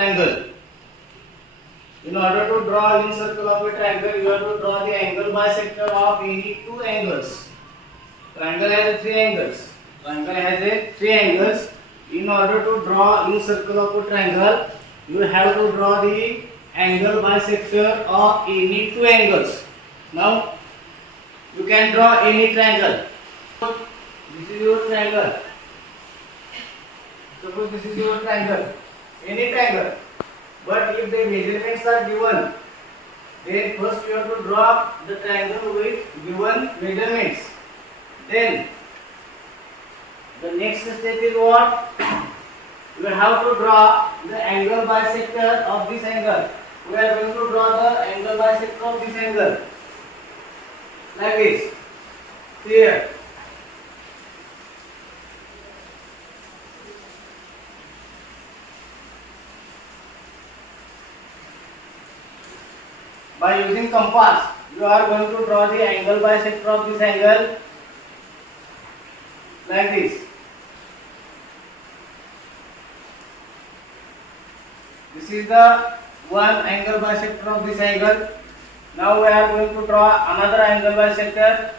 triangle. In order to draw in circle of a triangle, you have to draw the angle bisector of any two angles. Triangle has three angles. Triangle has three angles. In order to draw in circle of a triangle, you have to draw the angle bisector of any two angles. Now, you can draw any triangle. This is your triangle. Suppose this is your triangle. Any triangle. But if the measurements are given, then first you have to draw the triangle with given measurements. Then the next step is what? You have to draw the angle bisector of this angle. We are going to draw the angle bisector of this angle. Like this. Here. By using compass, you are going to draw the angle bisector of this angle like this. This is the one angle bisector of this angle. Now we are going to draw another angle bisector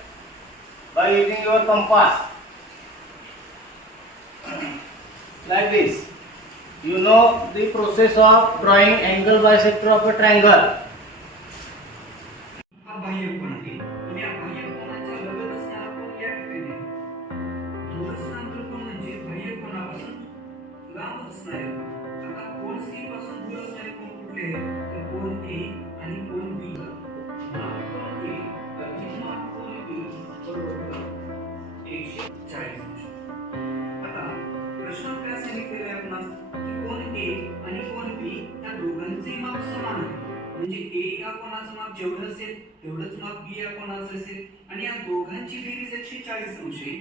by using your compass like this. You know the process of drawing angle bisector of a triangle. बाह्य कोण आहे आणि या बाह्य कोणाच्या लगत असणारा कोण या ठिकाणी थोडंसं अंतर कोण म्हणजे बाह्य कोणापासून लांब असणारे आता कोण सी पासून दूर असणारे कोण कुठले तर कोण ए आणि कोण बी माप कोण ए अधिक माप कोण बी बरोबर 140 अंश. आता प्रश्न काय सांगितलेला आहे आपणास की कोण ए आणि कोण बी या दोघांचे माप समान आहे म्हणजे ए या कोणाचं माप जेवढं असेल तेवढंच माप बी या कोणाचं असेल आणि या दोघांची बेरीज 140 अंश आहे.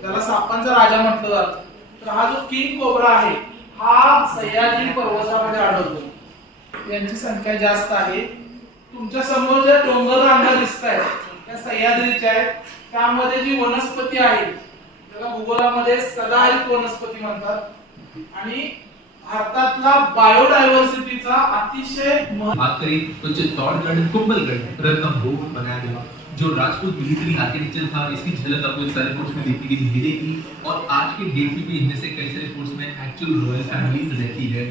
त्याला सापांचा राजा म्हटलं जातं. तर हा जो किंग कोब्रा आहे हा सह्याद्री पर्वतामध्ये आढळतो. यांची संख्या जास्त आहे. तुमच्या समोर ज्या डोंगर रांगा दिसतायत त्या सह्याद्रीच्या आहेत. त्यामध्ये जी वनस्पती आहे त्याला भूगोलामध्ये सदाहरित वनस्पती म्हणतात आणि भारतातला बायोडायव्हर्सिटीचा अतिशय बात करें तो चित्तौड़गढ़ कुंभलगढ़ रणथंभौर बनाया गया जो राजपूत मिलिट्री आर्किटेक्चर था. इसकी झलक आपको इन सारे फोर्ट्स में देखने के लिए मिलेगी और आज के डेट में भी इनमें से कई सारे फोर्ट्स में एक्चुअल रॉयल फैमिलीज रहती है.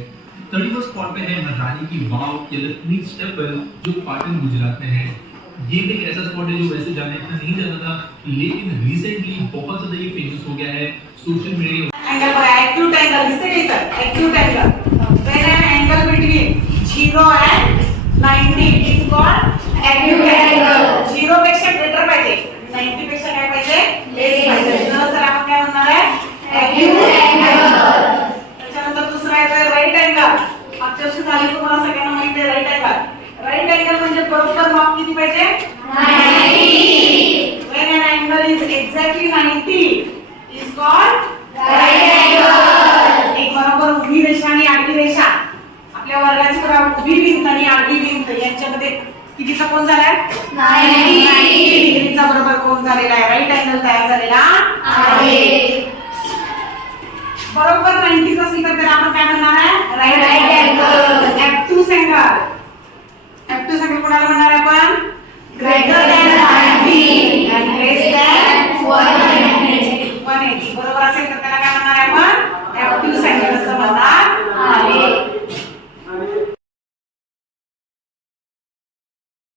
31 स्पॉट पे है महारानी की वाव इलेक्ट्रिक टेम्पल जो पाटन गुजरात में है. ये भी एक ऐसा स्पॉट है जो वैसे जाना इतना नहीं जाता था लेकिन रिसेंटली बहुत ज्यादा ये फेमस हो गया है social media. angle for acute angle is the answer. Acute angle. When an angle between 0 and 90 is called acute angle. 0 पेक्षा greater पाहिजे 90 पेक्षा काय पाहिजे less पाहिजे. तर आपण काय म्हणणार आहे acute angle. त्याच्यानंतर दुसरा आहे राईट अँगल. मागच्या वर्षी झाली तुम्हाला सगळ्यांना माहिती आहे राईट अँगल. राईट अँगल म्हणजे बरोबर माप किती पाहिजे 90. When an angle is exactly 90 is called right angle. एक बरोबर उभी रेषा आणि आडवी रेषा आपल्या वर्गाची बरोबर उभी भिंत आणि आडवी भिंत यांच्यामध्ये कितीचा कोण झालाय 90 डिग्रीचा बरोबर कोण झालेला आहे राईट अँगल तयार झालेला आहे. बरोबर 90 चा असेल तर आपण काय म्हणणार आहे राईट अँगल. ऍक्ट्यूस अँगल. ऍक्ट्यूस अँगल कोणाला म्हणणार आहे आपण ग्रेटर